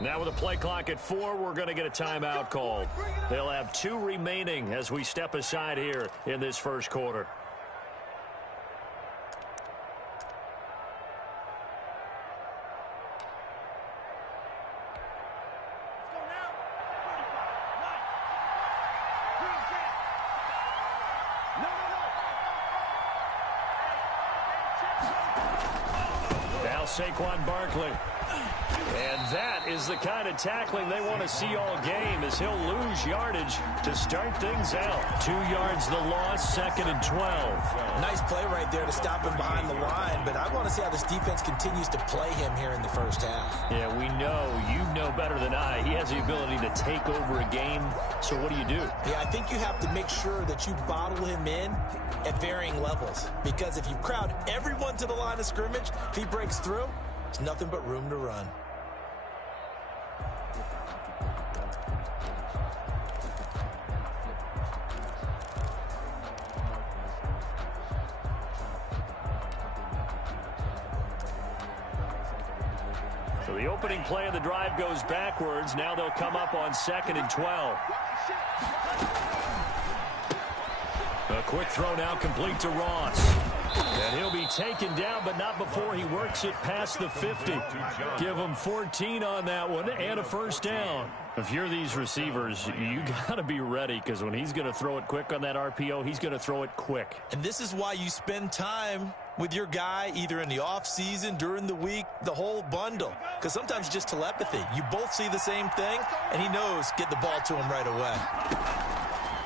Now with a play clock at 4, we're going to get a timeout called. They'll have 2 remaining as we step aside here in this first quarter. Now Saquon Barkley. And that is the kind of tackling they want to see all game as he'll lose yardage to start things out. 2 yards the loss, 2nd and 12. Nice play right there to stop him behind the line, but I want to see how this defense continues to play him here in the first half. Yeah, we know. You know better than I. He has the ability to take over a game, so what do you do? Yeah, I think you have to make sure that you bottle him in at varying levels, because if you crowd everyone to the line of scrimmage, if he breaks through, there's nothing but room to run. So the opening play of the drive goes backwards. Now they'll come up on 2nd and 12. A quick throw now complete to Ross. And he'll be taken down, but not before he works it past the 50. Give him 14 on that one and a first down. If you're these receivers, you got to be ready, because when he's going to throw it quick on that RPO, he's going to throw it quick. And this is why you spend time with your guy either in the offseason, during the week, the whole bundle. Because sometimes just telepathy. You both see the same thing, and he knows get the ball to him right away.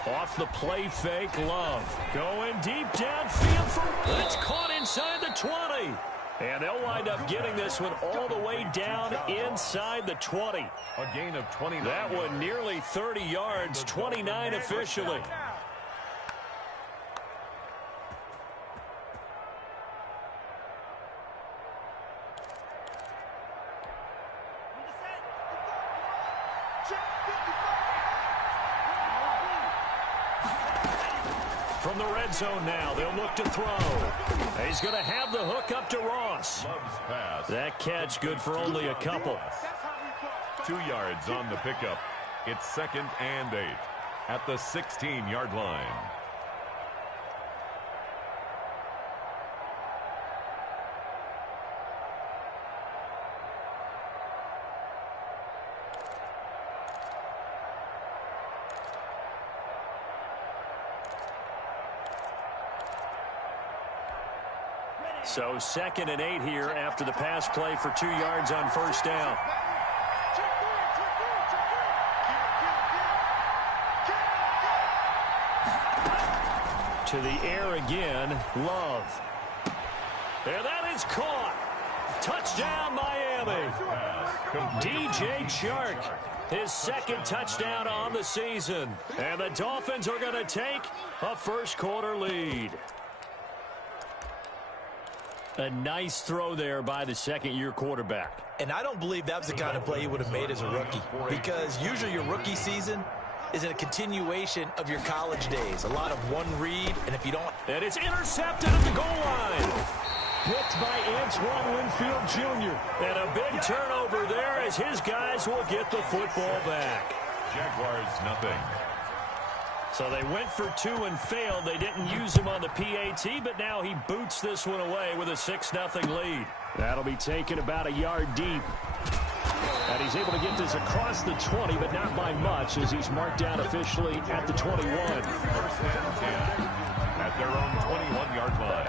Off the play fake, Love. Going deep downfield for... It's caught inside the 20. And they'll wind up getting this one all the way down inside the 20. A gain of 29. That one nearly 30 yards, 29 officially. From the red zone now, they'll look to throw. He's going to have the hook up to Ross. That catch good for only a couple. 2 yards on the pickup. It's 2nd and 8 at the 16-yard line. So 2nd and 8 here after the pass play for 2 yards on first down. To the air again, Love. And that is caught. Touchdown, Miami. DJ Chark, his 2nd touchdown on the season. And the Dolphins are going to take a first quarter lead. A nice throw there by the second-year quarterback. And I don't believe that was the kind of play he would have made as a rookie, because usually your rookie season is a continuation of your college days. A lot of one read, and if you don't... And it's intercepted at the goal line. Picked by Antoine Winfield Jr. And a big turnover there as his guys will get the football back. Jaguars nothing. So they went for 2 and failed. They didn't use him on the PAT, but now he boots this one away with a 6-0 lead. That'll be taken about a yard deep. And he's able to get this across the 20, but not by much, as he's marked down officially at the 21. 1st and 10 at their own 21-yard line.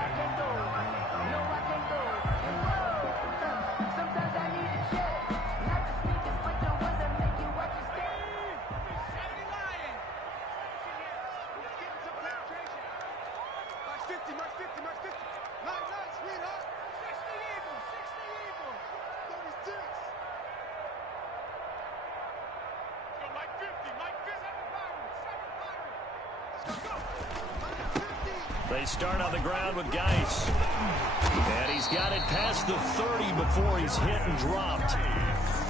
They start on the ground with Geis. And he's got it past the 30 before he's hit and dropped.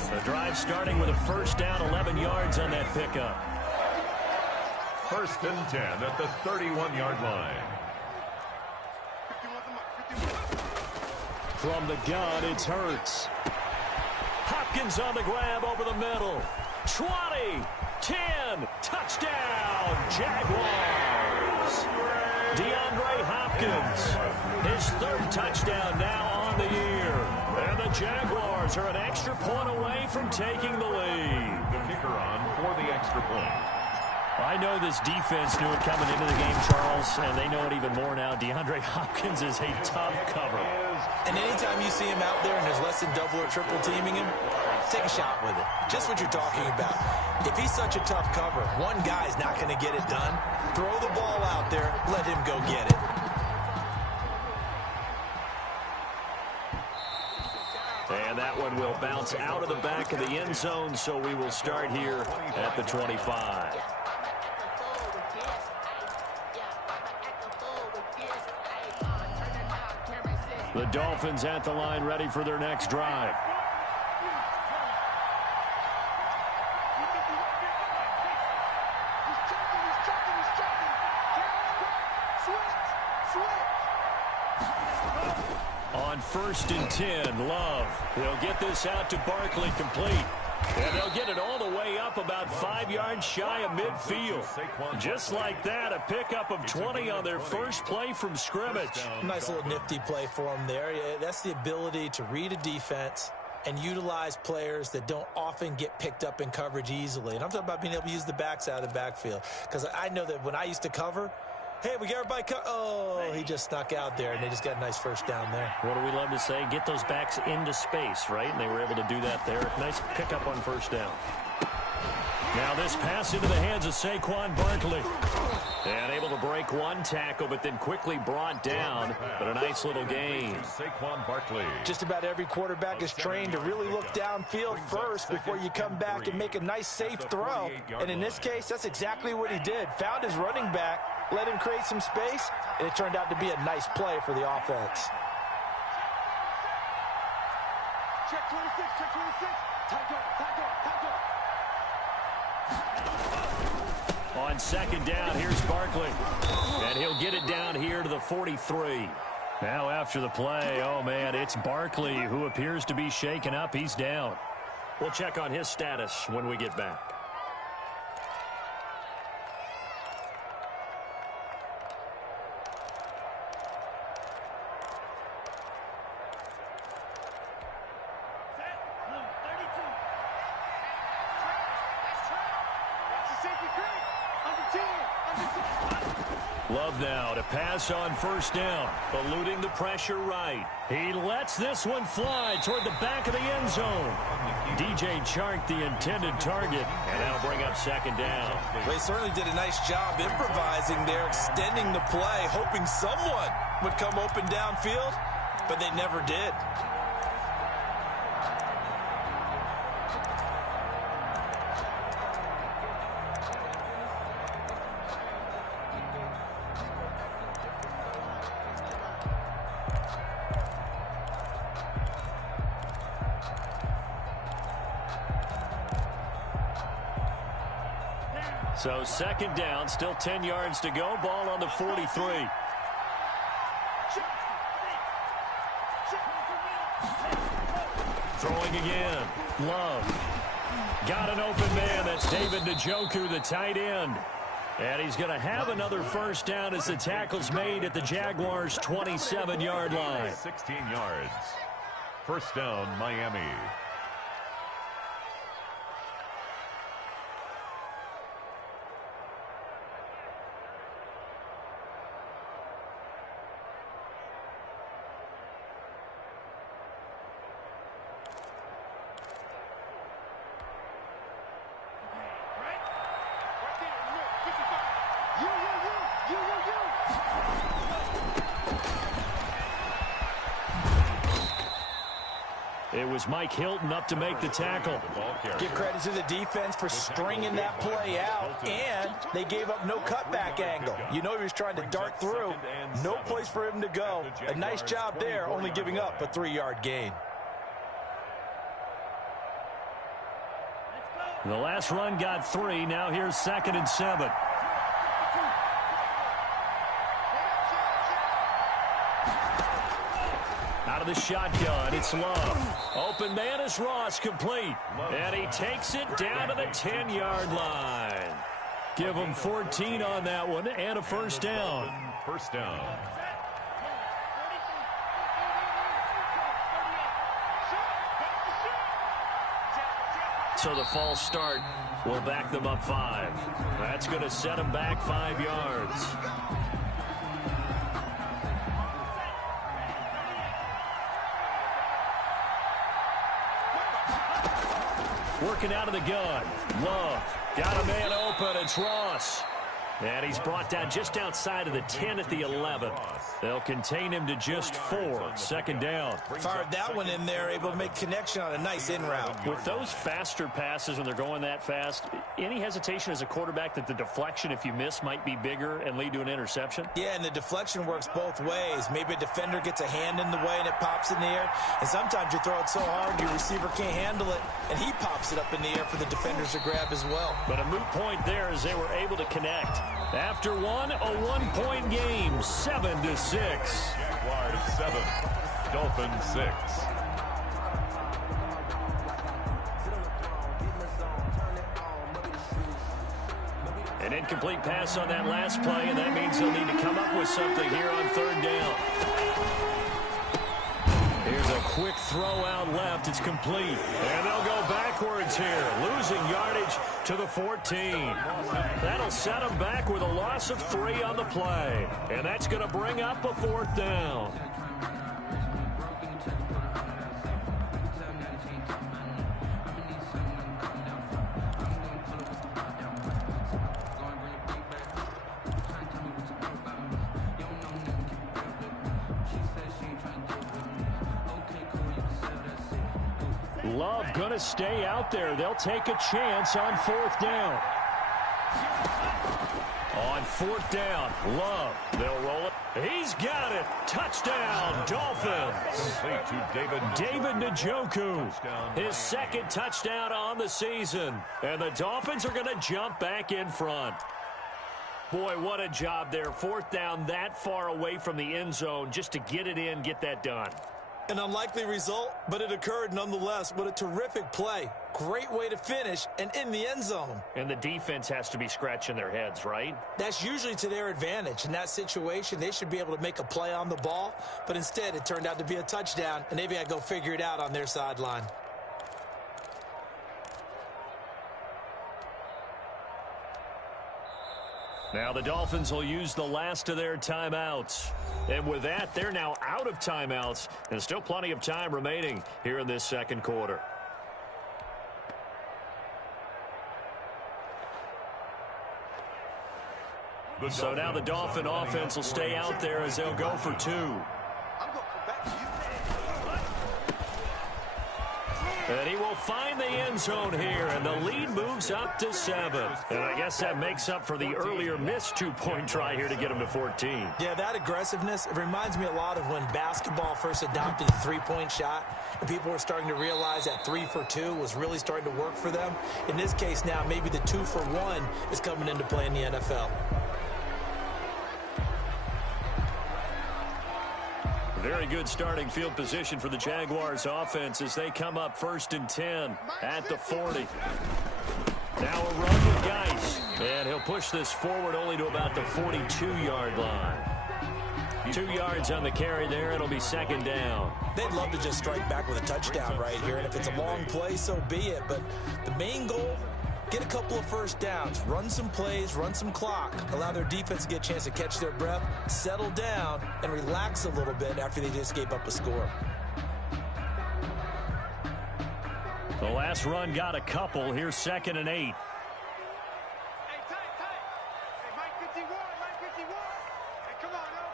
The drive starting with a first down, 11 yards on that pickup. 1st and 10 at the 31-yard line. From the gun, it's Hurts. Popped Hopkins on the grab over the middle. 20, 10, touchdown, Jaguars. DeAndre Hopkins, his third touchdown now on the year. And the Jaguars are an extra point away from taking the lead. The kicker on for the extra point. I know this defense knew it coming into the game, Charles, and they know it even more now. DeAndre Hopkins is a tough cover. And anytime you see him out there and there's less than double or triple teaming him, take a shot with it. Just what you're talking about. If he's such a tough cover, one guy's not going to get it done. Throw the ball out there. Let him go get it. And that one will bounce out of the back of the end zone, so we will start here at the 25. The Dolphins at the line, ready for their next drive. On 1st and 10, Love. They'll get this out to Barkley, complete. And they'll get it all the way up about 5 yards shy of midfield. Just like that, a pickup of 20 on their first play from scrimmage. Nice little nifty play for them there. That's the ability to read a defense and utilize players that don't often get picked up in coverage easily. And I'm talking about being able to use the backs out of the backfield. Because I know that when I used to cover, hey, we got everybody oh, he just snuck out there, and they just got a nice first down there. What do we love to say? Get those backs into space, right? And they were able to do that there. Nice pickup on first down. Now this pass into the hands of Saquon Barkley. And able to break one tackle, but then quickly brought down. But a nice little gain. Saquon Barkley. Just about every quarterback is trained to really look downfield first before you come back and make a nice, safe throw. And in this case, that's exactly what he did. Found his running back, let him create some space, and it turned out to be a nice play for the offense. Check 26, check 26. Tackle. On second down, here's Barkley. And he'll get it down here to the 43. Now after the play, oh man, it's Barkley who appears to be shaken up. He's down. We'll check on his status when we get back. Love now to pass on first down, eluding the pressure right. He lets this one fly toward the back of the end zone. DJ Chark, the intended target, and that'll bring up second down. They certainly did a nice job improvising there, extending the play, hoping someone would come open downfield, but they never did. So second down, still 10 yards to go. Ball on the 43. Throwing again. Love. Got an open man. That's David Njoku, the tight end. And he's going to have another first down as the tackle's made at the Jaguars' 27-yard line. 16 yards. First down, Miami. It was Mike Hilton up to make the tackle. Give credit to the defense for stringing that play out, and they gave up no cutback angle. You know he was trying to dart through. No place for him to go. A nice job there, only giving up a 3-yard gain. The last run got 3. Now here's 2nd and 7. Out of the shotgun. It's Love. Open man is Ross, complete. And he takes it down to the 10-yard line. Give him 14 on that one and a first down. First down. So the false start will back them up 5. That's going to set them back 5 yards. Working out of the gun. Love. Got a man open. It's Ross. And he's brought down just outside of the 10 at the 11. They'll contain him to just 4. Second down. Fired that one in there, able to make connection on a nice in route. With those faster passes when they're going that fast, any hesitation as a quarterback that the deflection, if you miss, might be bigger and lead to an interception? Yeah, and the deflection works both ways. Maybe a defender gets a hand in the way and it pops in the air. And sometimes you throw it so hard your receiver can't handle it, and he pops it up in the air for the defenders to grab as well. But a moot point there as they were able to connect. After one, a one-point game, 7-6. Jaguars 7, Dolphins 6. An incomplete pass on that last play, and that means they'll need to come up with something here on third down. Here's a quick throw out left. It's complete. And they'll go backwards here, losing yardage to the 14. That'll set them back with a loss of 3 on the play. And that's going to bring up a fourth down. Love going to stay out there. They'll take a chance on fourth down. On fourth down, Love. They'll roll it. He's got it. Touchdown, Dolphins. Complete to David Njoku. His second touchdown on the season. And the Dolphins are going to jump back in front. Boy, what a job there. Fourth down that far away from the end zone just to get it in, get that done. An unlikely result, but it occurred nonetheless. What a terrific play. Great way to finish and in the end zone. And the defense has to be scratching their heads, right? That's usually to their advantage. In that situation, they should be able to make a play on the ball, but instead it turned out to be a touchdown, and they've got to go figure it out on their sideline. Now the Dolphins will use the last of their timeouts. And with that, they're now out of timeouts. And still plenty of time remaining here in this second quarter. So now the Dolphin offense will stay out there as they'll go for 2. And he will find the end zone here, and the lead moves up to 7. And I guess that makes up for the earlier missed 2-point try here to get him to 14. Yeah, that aggressiveness, it reminds me a lot of when basketball first adopted the three-point shot, and people were starting to realize that 3 for 2 was really starting to work for them. In this case now, maybe the 2 for 1 is coming into play in the NFL. Very good starting field position for the Jaguars offense as they come up 1st and 10 at the 40. Now a run with Geis, and he'll push this forward only to about the 42-yard line. 2 yards on the carry there. It'll be second down. They'd love to just strike back with a touchdown right here, and if it's a long play, so be it. But the main goal, get a couple of first downs, run some plays, run some clock, allow their defense to get a chance to catch their breath, settle down, and relax a little bit after they just gave up a score. The last run got a couple. Here's 2nd and 8. Hey, tight. Hey, Mike 51. Hey, come on now.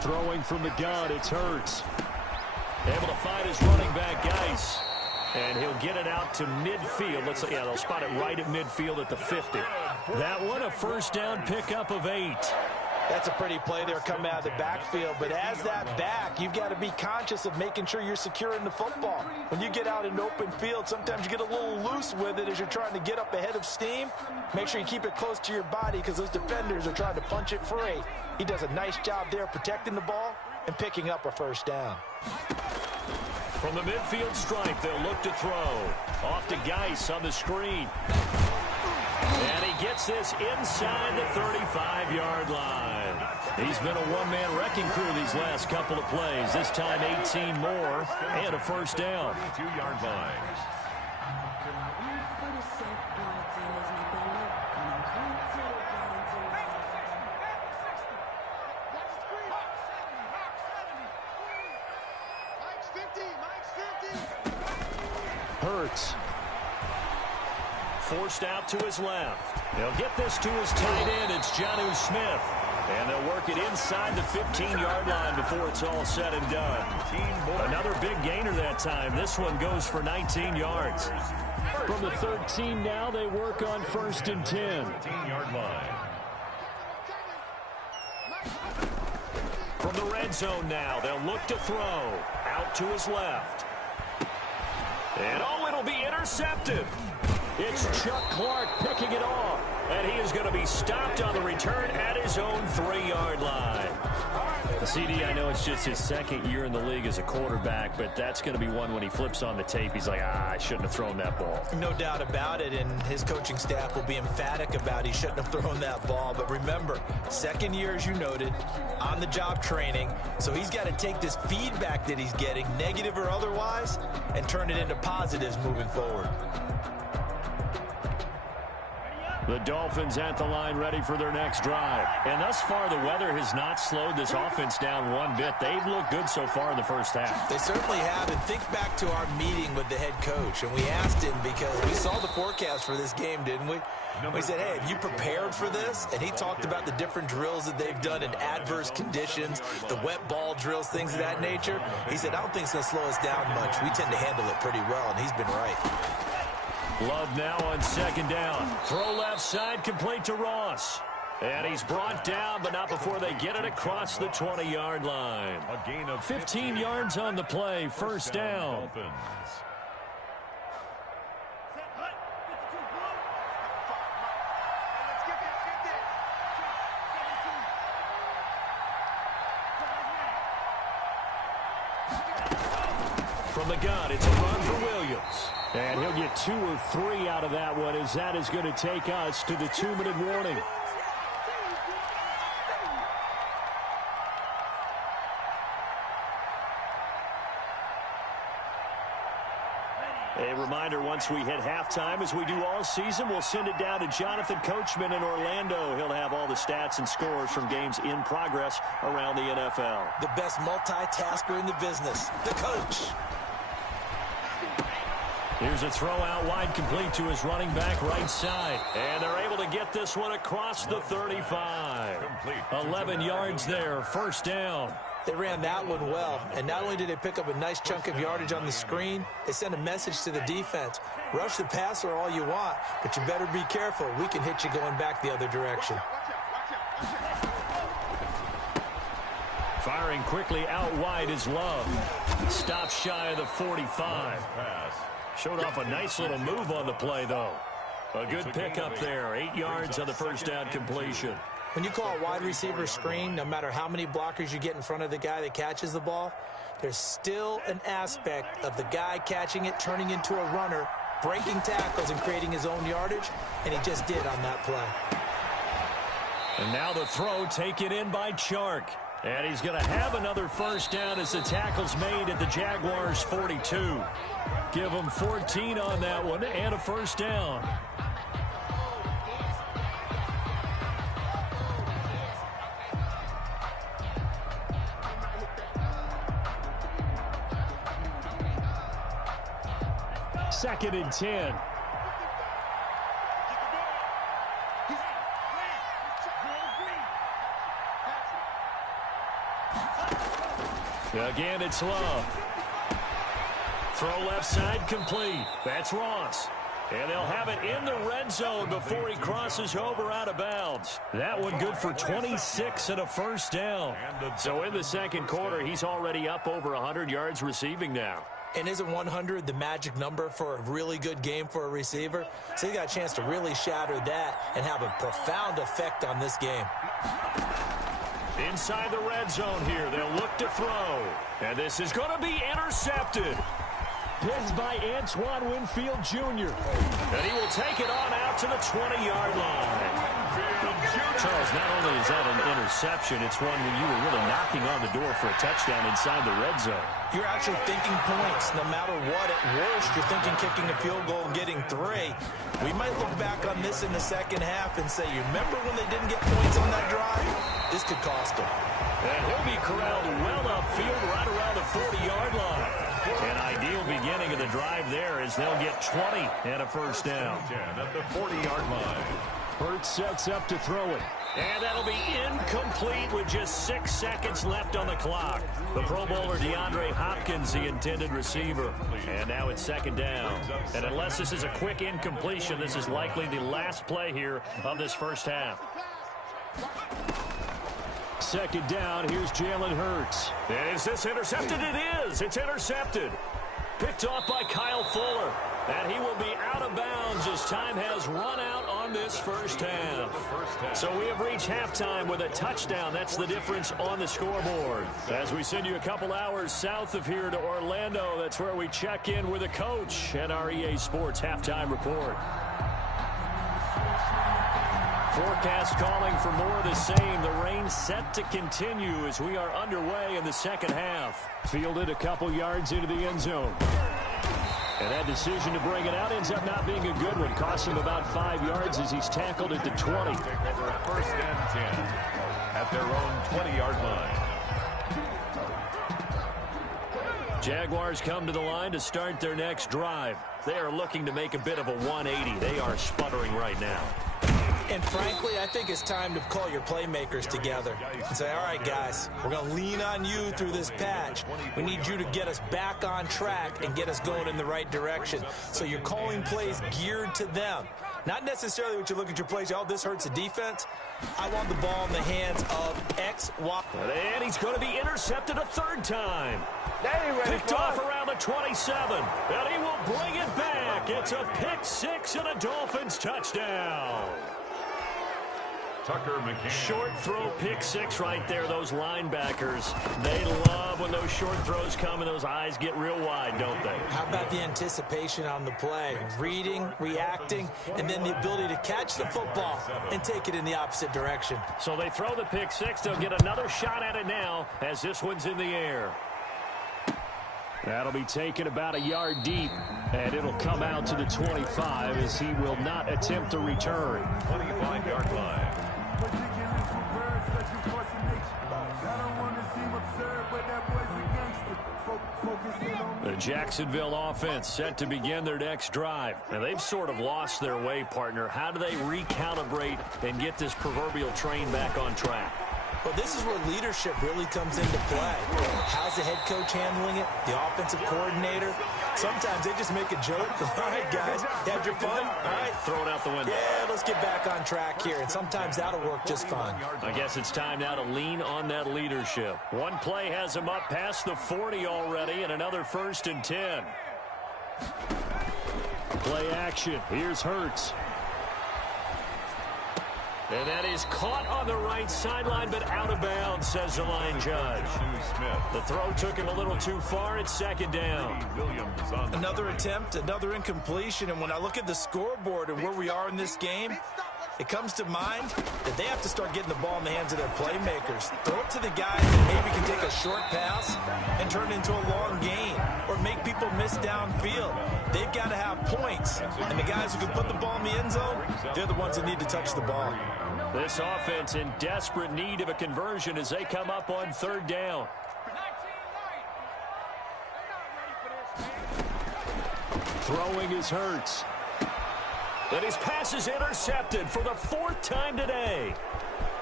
Throwing from the gun, it's Hurts. Able to find his running back, Geis. And he'll get it out to midfield. They'll spot it right at midfield at the 50. That one, a first down pickup of 8. That's a pretty play there coming out of the backfield. But as that back, you've got to be conscious of making sure you're securing the football. When you get out in open field, sometimes you get a little loose with it as you're trying to get up ahead of steam. Make sure you keep it close to your body because those defenders are trying to punch it free. He does a nice job there protecting the ball and picking up a first down. From the midfield stripe, they'll look to throw. Off to Geis on the screen. And he gets this inside the 35-yard line. He's been a one-man wrecking crew these last couple of plays. This time 18 more and a first down. 2-yard line. Hurts. Forced out to his left. They'll get this to his tight end. It's Jonnu Smith. And they'll work it inside the 15-yard line before it's all said and done. Another big gainer that time. This one goes for 19 yards. From the 13 now, they work on 1st and 10. 15-yard line. From the red zone now, they'll look to throw. Out to his left. And it'll be intercepted. It's Chuck Clark picking it off. And he is going to be stopped on the return at his own 3-yard line. CD, I know it's just his second year in the league as a quarterback, but that's going to be one when he flips on the tape. He's like, I shouldn't have thrown that ball. No doubt about it, and his coaching staff will be emphatic about he shouldn't have thrown that ball. But remember, second year, as you noted, on-the-job training, so he's got to take this feedback that he's getting, negative or otherwise, and turn it into positives moving forward. The Dolphins at the line ready for their next drive. And thus far, the weather has not slowed this offense down one bit. They've looked good so far in the first half. They certainly have. And think back to our meeting with the head coach. And we asked him because we saw the forecast for this game, didn't we? We said, hey, have you prepared for this? And he talked about the different drills that they've done in adverse conditions, the wet ball drills, things of that nature. He said, I don't think it's going to slow us down much. We tend to handle it pretty well, and he's been right. Love now on 2nd down. Throw left side, complete to Ross. And he's brought down, but not before they get it across the 20-yard line. A gain of 15 yards on the play, first down. From the gun, it's a run for Williams. And he'll get 2 or 3 out of that one, as that is going to take us to the 2-minute warning. A reminder, once we hit halftime, as we do all season, we'll send it down to Jonathan Coachman in Orlando. He'll have all the stats and scores from games in progress around the NFL. The best multitasker in the business, the coach. Here's a throw out wide, complete to his running back right side. And they're able to get this one across the 35. 11 yards there, first down. They ran that one well, and not only did they pick up a nice chunk of yardage on the screen, they sent a message to the defense. Rush the passer all you want, but you better be careful. We can hit you going back the other direction. Firing quickly out wide is Love. Stops shy of the 45. Showed off a nice little move on the play, though. A good pickup there. 8 yards on the first down completion. When you call a wide receiver screen, no matter how many blockers you get in front of the guy that catches the ball, there's still an aspect of the guy catching it, turning into a runner, breaking tackles and creating his own yardage, and he just did on that play. And now the throw taken in by Chark. And he's going to have another first down as the tackle's made at the Jaguars' 42. Give him 14 on that one and a first down. Second and 10. Again, it's Love. Throw left side complete. That's Ross. And they'll have it in the red zone before he crosses over out of bounds. That one good for 26 and a first down. So in the second quarter, he's already up over 100 yards receiving now. And isn't 100 the magic number for a really good game for a receiver? So he got a chance to really shatter that and have a profound effect on this game. Inside the red zone here, they'll look to throw. And this is going to be intercepted. Picked by Antoine Winfield Jr. And he will take it on out to the 20-yard line. Charles, not only is that an interception, it's one where you were really knocking on the door for a touchdown inside the red zone. You're actually thinking points. No matter what, at worst, you're thinking kicking a field goal and getting 3. We might look back on this in the second half and say, you remember when they didn't get points on that drive? This could cost them. And he'll be corralled well upfield right around the 40-yard line. An ideal beginning of the drive there as they'll get 20 and a first down. At the 40-yard line. Hurts sets up to throw it. And that'll be incomplete with just 6 seconds left on the clock. The Pro Bowler DeAndre Hopkins, the intended receiver. And now it's second down. And unless this is a quick incompletion, this is likely the last play here of this first half. Second down, here's Jalen Hurts. And is this intercepted? It is. It's intercepted. Picked off by Kyle Fuller. And he will be out of bounds as time has run out on this first half. So we have reached halftime with a touchdown. That's the difference on the scoreboard. As we send you a couple hours south of here to Orlando, that's where we check in with a coach at our EA Sports Halftime Report. Forecast calling for more of the same. The rain set to continue as we are underway in the second half. Fielded a couple yards into the end zone. And that decision to bring it out ends up not being a good one. Cost him about 5 yards as he's tackled at the 20. First and 10 at their own 20-yard line. Jaguars come to the line to start their next drive. They are looking to make a bit of a 180. They are sputtering right now. And frankly, I think it's time to call your playmakers together and say, all right, guys, we're going to lean on you through this patch. We need you to get us back on track and get us going in the right direction. So you're calling plays geared to them. Not necessarily what you look at your plays, oh, this hurts the defense. I want the ball in the hands of X, Y. And he's going to be intercepted a third time. Picked off around the 27. And he will bring it back. It's a pick six and a Dolphins touchdown. Short throw pick six right there. Those linebackers, they love when those short throws come and those eyes get real wide, don't they? How about the anticipation on the play? Reading, reacting, and then the ability to catch the football and take it in the opposite direction. So they throw the pick six. They'll get another shot at it now as this one's in the air. That'll be taken about a yard deep, and it'll come out to the 25 as he will not attempt to return. 25-yard line. The Jacksonville offense set to begin their next drive. Now, they've sort of lost their way, partner. How do they recalibrate and get this proverbial train back on track? Well, this is where leadership really comes into play. How's the head coach handling it? The offensive coordinator? Sometimes they just make a joke. All right, guys, you had your fun? All right. Throw it out the window. Yeah, let's get back on track here. And sometimes that'll work just fine. I guess it's time now to lean on that leadership. One play has him up past the 40 already, and another 1st and 10. Play action. Here's Hurts. And that is caught on the right sideline, but out of bounds, says the line judge. The throw took him a little too far. It's second down. Another attempt, another incompletion. And when I look at the scoreboard and where we are in this game, it comes to mind that they have to start getting the ball in the hands of their playmakers. Throw it to the guys that maybe can take a short pass and turn it into a long gain or make people miss downfield. They've got to have points. And the guys who can put the ball in the end zone, they're the ones that need to touch the ball. This offense in desperate need of a conversion as they come up on 3rd down. Throwing is Hurts. And his pass is intercepted for the 4th time today.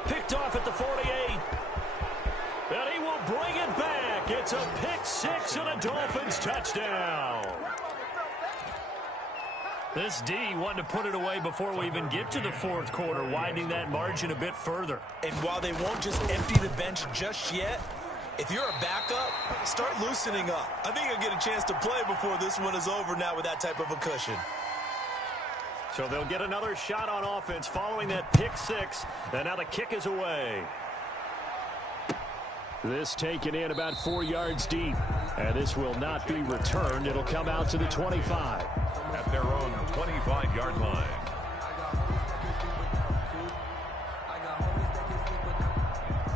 Picked off at the 48. And he will bring it back. It's a pick six and a Dolphins touchdown. This D wanted to put it away before we even get to the fourth quarter, widening that margin a bit further. And while they won't just empty the bench just yet, if you're a backup, start loosening up. I think you'll get a chance to play before this one is over now with that type of a cushion. So they'll get another shot on offense following that pick six. And now the kick is away. This taken in about 4 yards deep. And this will not be returned. It'll come out to the 25. At their own 25-yard line.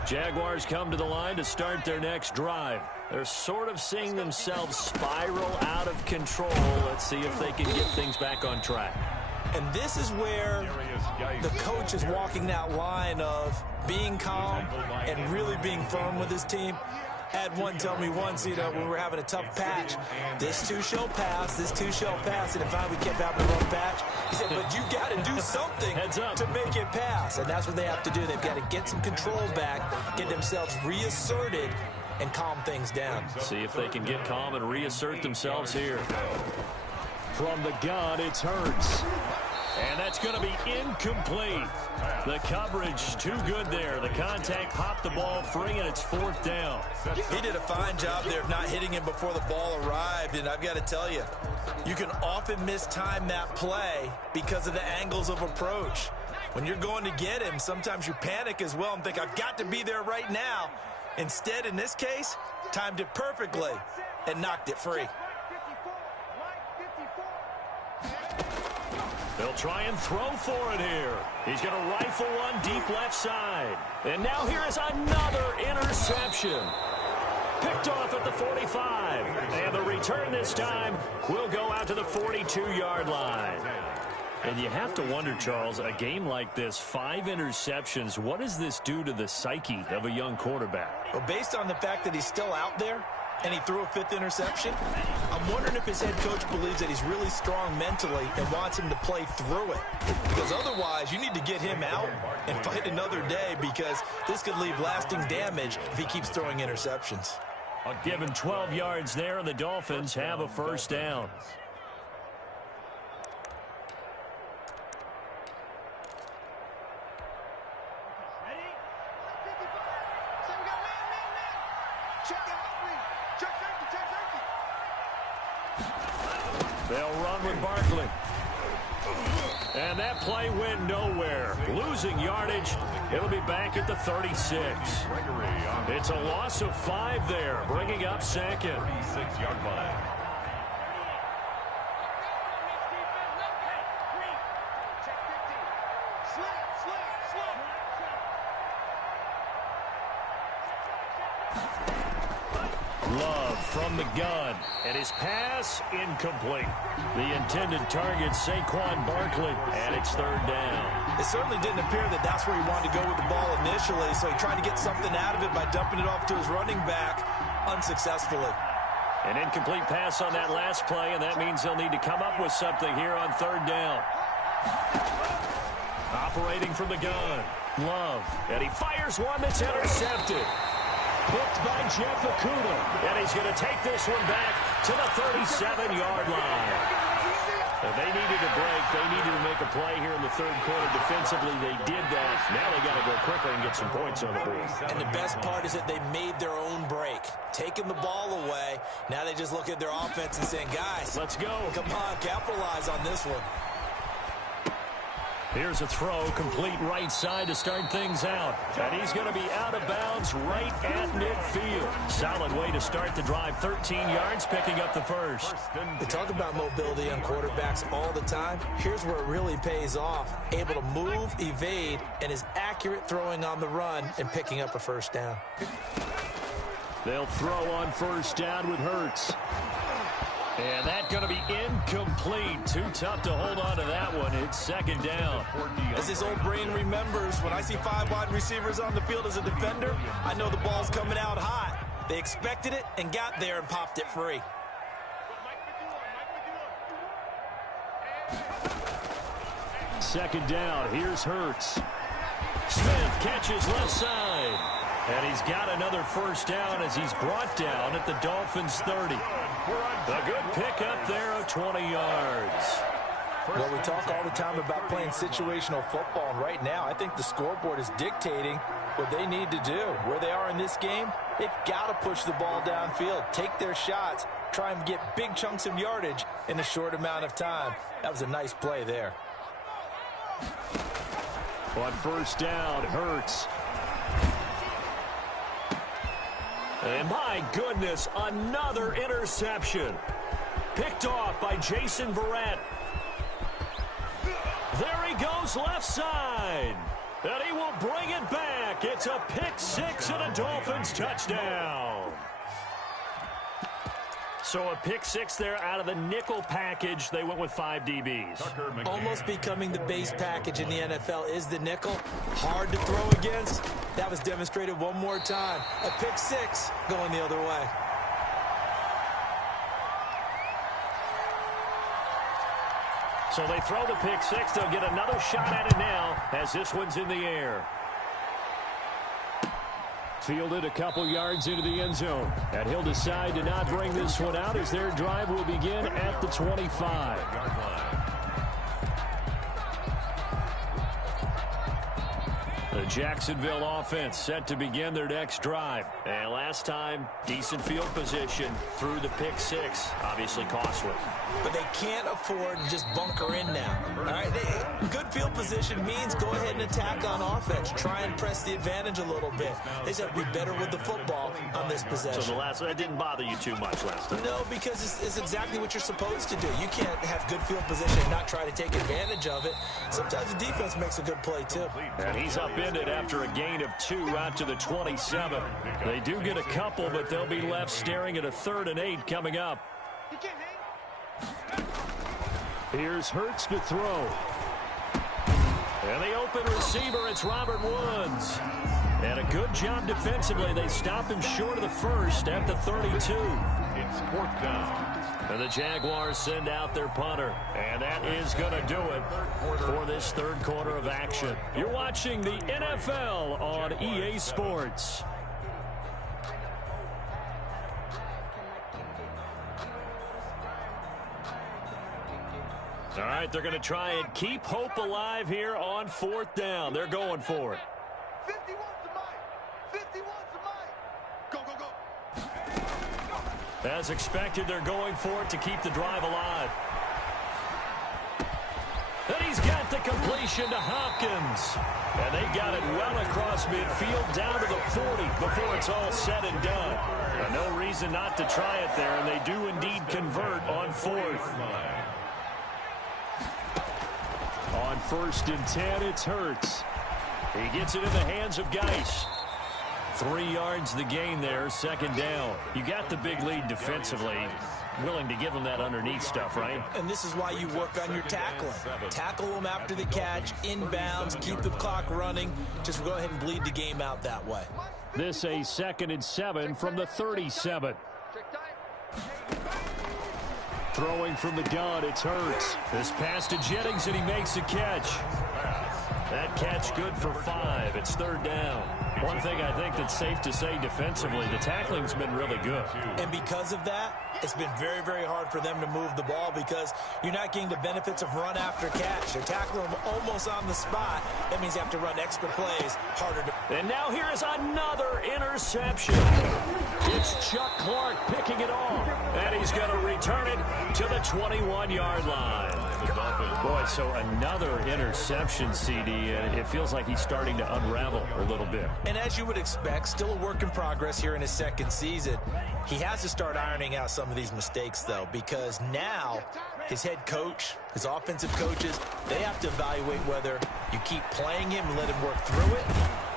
Jaguars come to the line to start their next drive. They're sort of seeing themselves spiral out of control. Let's see if they can get things back on track. And this is where the coach is walking that line of being calm and really being firm with his team. I had one tell me once, when we were having a tough patch, this too shall pass, this too shall pass. And finally we kept having a rough patch. He said, but you got to do something to make it pass. And that's what they have to do. They've got to get some control back, get themselves reasserted, and calm things down. See if they can get calm and reassert themselves here. From the gun, it's Hurts. And that's going to be incomplete. The coverage too good there. The contact popped the ball free, and it's fourth down. He did a fine job there of not hitting him before the ball arrived. And I've got to tell you, you can often mistime that play because of the angles of approach. When you're going to get him, sometimes you panic as well and think, I've got to be there right now. Instead, in this case, timed it perfectly and knocked it free. They'll try and throw for it here. He's going to rifle one deep left side. And now here is another interception. Picked off at the 45. And the return this time will go out to the 42-yard line. And you have to wonder, Charles, a game like this, 5 interceptions, what does this do to the psyche of a young quarterback? Well, based on the fact that he's still out there, and he threw a 5th interception, I'm wondering if his head coach believes that he's really strong mentally and wants him to play through it. Because otherwise, you need to get him out and fight another day, because this could leave lasting damage if he keeps throwing interceptions. Given 12 yards there, and the Dolphins have a first down. They'll run with Barkley. And that play went nowhere. Losing yardage. It'll be back at the 36. It's a loss of 5 there, bringing up second. 36-yard line. Love from the gun, and his pass incomplete. The intended target, Saquon Barkley, and it's third down. It certainly didn't appear that that's where he wanted to go with the ball initially, so he tried to get something out of it by dumping it off to his running back unsuccessfully. An incomplete pass on that last play, and that means they'll need to come up with something here on third down. Operating from the gun, Love, and he fires one that's intercepted. Picked by Jeff Okudah, and he's going to take this one back to the 37-yard line. If they needed a break, they needed to make a play here in the third quarter. Defensively, they did that. Now they got to go quickly and get some points on the board. And the best part is that they made their own break, taking the ball away. Now they just look at their offense and saying, guys, let's go. Come on, capitalize on this one. Here's a throw, complete right side to start things out. And he's going to be out of bounds right at midfield. Solid way to start the drive. 13 yards, picking up the first. We talk about mobility on quarterbacks all the time. Here's where it really pays off. Able to move, evade, and is accurate throwing on the run and picking up a first down. They'll throw on first down with Hurts. And that's going to be incomplete. Too tough to hold on to that one. It's second down. As his old brain remembers, when I see 5 wide receivers on the field as a defender, I know the ball's coming out hot. They expected it and got there and popped it free. Second down. Here's Hurts. Smith catches left side. And he's got another first down as he's brought down at the Dolphins' 30. A good pickup there of 20 yards. Well, we talk all the time about playing situational football, and right now I think the scoreboard is dictating what they need to do. Where they are in this game, they've got to push the ball downfield, take their shots, try and get big chunks of yardage in a short amount of time. That was a nice play there. On first down, Hurts. And my goodness, another interception. Picked off by Jason Verrett. There he goes left side. And he will bring it back. It's a pick six and a Dolphins touchdown. So a pick six there out of the nickel package. They went with 5 DBs. Almost becoming the base package in the NFL is the nickel. Hard to throw against. That was demonstrated one more time. A pick six going the other way. So they throw the pick six. They'll get another shot at it now as this one's in the air. Fielded a couple yards into the end zone. And he'll decide to not bring this one out as their drive will begin at the 25. The Jacksonville offense set to begin their next drive. And last time, decent field position through the pick six. Obviously costly. But they can't afford to just bunker in now. All right, good field position means go ahead and attack on offense. Try and press the advantage a little bit. They just have to be better with the football on this possession. So that didn't bother you too much last time? No, because it's exactly what you're supposed to do. You can't have good field position and not try to take advantage of it. Sometimes the defense makes a good play, too. And he's upended after a gain of 2 out to the 27. They do get a couple, but they'll be left staring at a 3rd and 8 coming up. Here's Hurts to throw. And the open receiver, it's Robert Woods. And a good job defensively. They stop him short of the first at the 32. It's 4th down. And the Jaguars send out their punter. And that is going to do it for this third quarter of action. You're watching the NFL on EA Sports. All right, they're going to try and keep hope alive here on 4th down. They're going for it. 51 to Mike. 51 to Mike. Go, go, go. As expected, they're going for it to keep the drive alive. And he's got the completion to Hopkins. And they got it well across midfield down to the 40 before it's all said and done. No reason not to try it there, and they do indeed convert on 4th. On 1st and 10, it's Hurts. He gets it in the hands of Geis. 3 yards the gain there, 2nd down. You got the big lead defensively. Willing to give them that underneath stuff, right? And this is why you work on your tackling. Tackle them after the catch, inbounds, keep the clock running. Just go ahead and bleed the game out that way. This a 2nd and 7 from the 37. Throwing from the gun, it's Hurts. This pass to Jennings, and he makes a catch. That catch good for 5. It's 3rd down. One thing I think that's safe to say defensively, the tackling's been really good. And because of that, it's been very, very hard for them to move the ball because you're not getting the benefits of run after catch. They're tackling them almost on the spot. That means you have to run extra plays, harder to... And now here is another interception. It's Chuck Clark picking it off. And he's going to return it to the 21-yard line. Boy, so another interception, CD. It feels like he's starting to unravel a little bit. And as you would expect, still a work in progress here in his 2nd season. He has to start ironing out some of these mistakes, though, because now his head coach, his offensive coaches, they have to evaluate whether you keep playing him and let him work through it,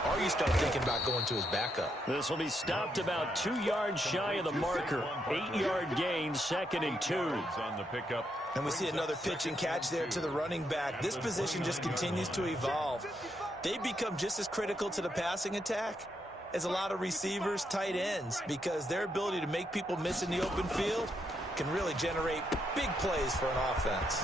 or you start thinking about going to his backup. This will be stopped about 2 yards shy of the marker. 8-yard gain, 2nd and 2. On the pickup. And we see another pitch and catch there to the running back. This position just continues to evolve. They become just as critical to the passing attack as a lot of receivers, tight ends, because their ability to make people miss in the open field can really generate big plays for an offense.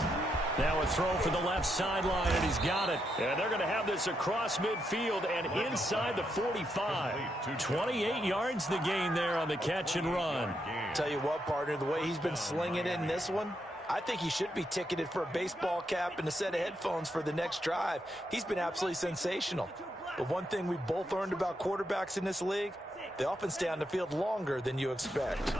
Now a throw for the left sideline, and he's got it. And they're going to have this across midfield and inside the 45. 28 yards the gain there on the catch and run. Tell you what, partner, the way he's been slinging it in this one, I think he should be ticketed for a baseball cap and a set of headphones for the next drive. He's been absolutely sensational. But one thing we both learned about quarterbacks in this league, they often stay on the field longer than you expect.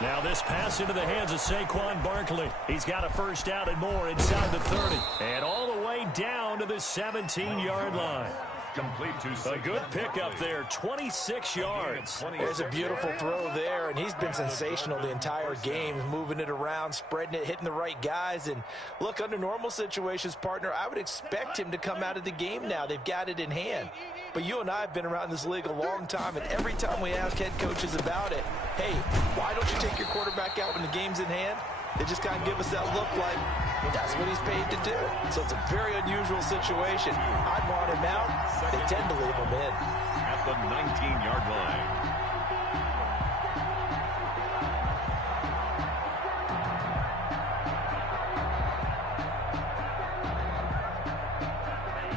Now this pass into the hands of Saquon Barkley. He's got a first down and more inside the 30. And all the way down to the 17-yard line. Complete to a good pickup there, 26 yards. There's a beautiful throw there, and he's been sensational the entire game, moving it around, spreading it, hitting the right guys. And look, under normal situations, partner, I would expect him to come out of the game now. They've got it in hand. But you and I have been around this league a long time, and every time we ask head coaches about it, hey, why don't you take your quarterback out when the game's in hand? They just kind of give us that look like that's what he's paid to do. So it's a very unusual situation. I'd want him out. They tend to leave him in. At the 19-yard line.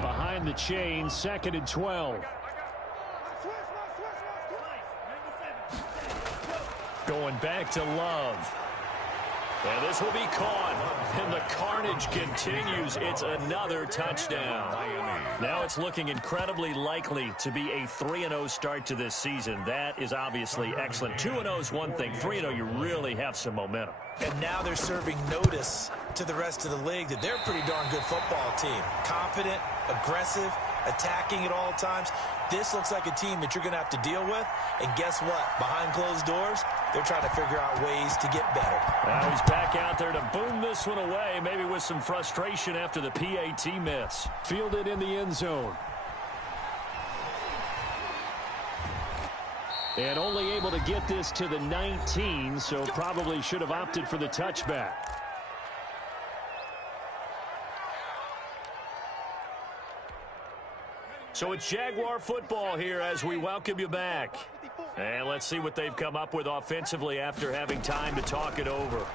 Behind the chain, 2nd and 12. Going back to Love. And this will be caught. And the carnage continues. It's another touchdown. Now it's looking incredibly likely to be a 3-0 start to this season. That is obviously excellent. 2-0 is one thing. 3-0, you really have some momentum. And now they're serving notice to the rest of the league that they're a pretty darn good football team. Confident, aggressive, attacking at all times. This looks like a team that you're going to have to deal with. And guess what? Behind closed doors, they're trying to figure out ways to get better. Now he's back out there to boom this one away, maybe with some frustration after the PAT miss. Fielded in the end zone. And only able to get this to the 19, so probably should have opted for the touchback. So it's Jaguar football here as we welcome you back. And let's see what they've come up with offensively after having time to talk it over.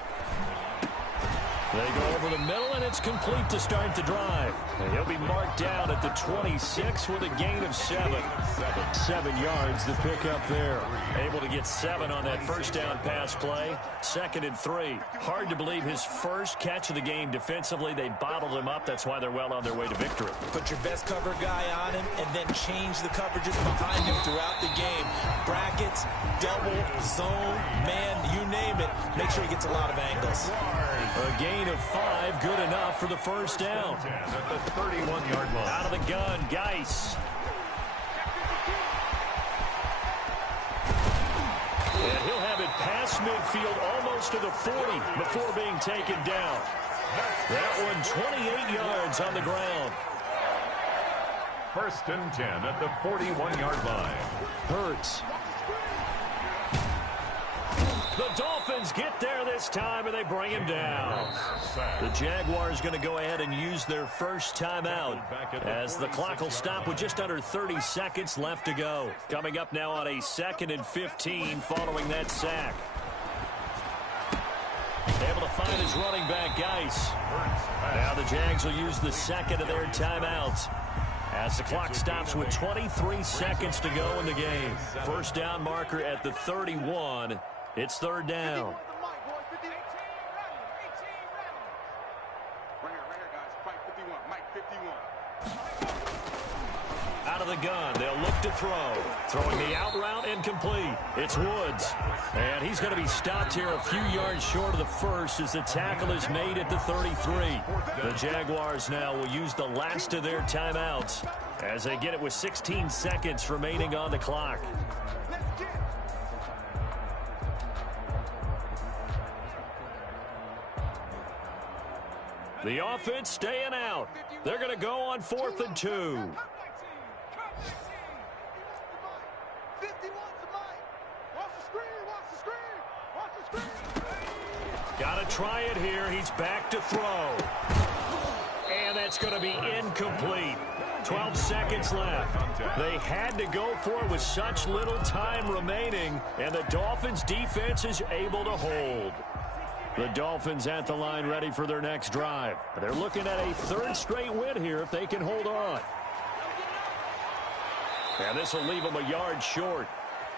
They go over the middle, and it's complete to start the drive. And he'll be marked down at the 26 with a gain of 7. 7 yards, the pickup there. Able to get 7 on that first down pass play. 2nd and 3. Hard to believe his first catch of the game defensively. They bottled him up. That's why they're well on their way to victory. Put your best cover guy on him and then change the coverages behind him throughout the game. Brackets, double, zone, man, you name it. Make sure he gets a lot of angles. A gain of 5, good enough for the first down. At the 31-yard line. Out of the gun, Geis. And he'll have it past midfield almost to the 40 before being taken down. That one 28 yards on the ground. 1st and 10 at the 41-yard line. Hurts. The Dolphins get there this time, and they bring him down. The Jaguars going to go ahead and use their first timeout as the clock will stop with just under 30 seconds left to go. Coming up now on a 2nd and 15 following that sack. Able to find his running back, Geis. Now the Jags will use the second of their timeouts as the clock stops with 23 seconds to go in the game. First down marker at the 31. It's 3rd down. Out of the gun, they'll look to throw. Throwing the out route incomplete. It's Woods. And he's going to be stopped here a few yards short of the first as the tackle is made at the 33. The Jaguars now will use the last of their timeouts as they get it with 16 seconds remaining on the clock. The offense staying out. They're going to go on 4th and 2. Got to try it here. He's back to throw. And that's going to be incomplete. 12 seconds left. They had to go for it with such little time remaining, and the Dolphins defense is able to hold. The Dolphins at the line ready for their next drive. They're looking at a 3rd straight win here if they can hold on. And this will leave them a yard short.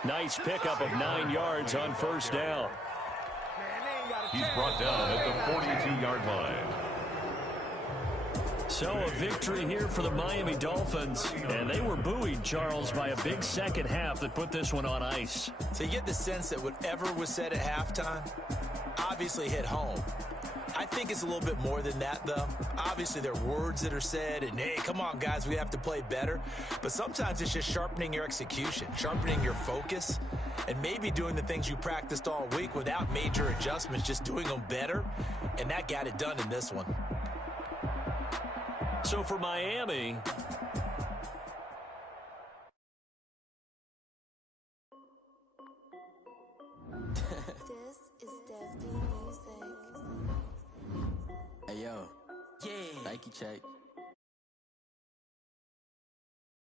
Nice pickup of 9 yards on first down. He's brought down at the 42-yard line. So a victory here for the Miami Dolphins. And they were buoyed, Charles, by a big second half that put this one on ice. So you get the sense that whatever was said at halftime obviously hit home. I think it's a little bit more than that, though. Obviously, there are words that are said, and, hey, come on, guys, we have to play better. But sometimes it's just sharpening your execution, sharpening your focus, and maybe doing the things you practiced all week without major adjustments, just doing them better, and that got it done in this one. So for Miami, This is Def B Music. Hey, yo. Yeah. Nike check.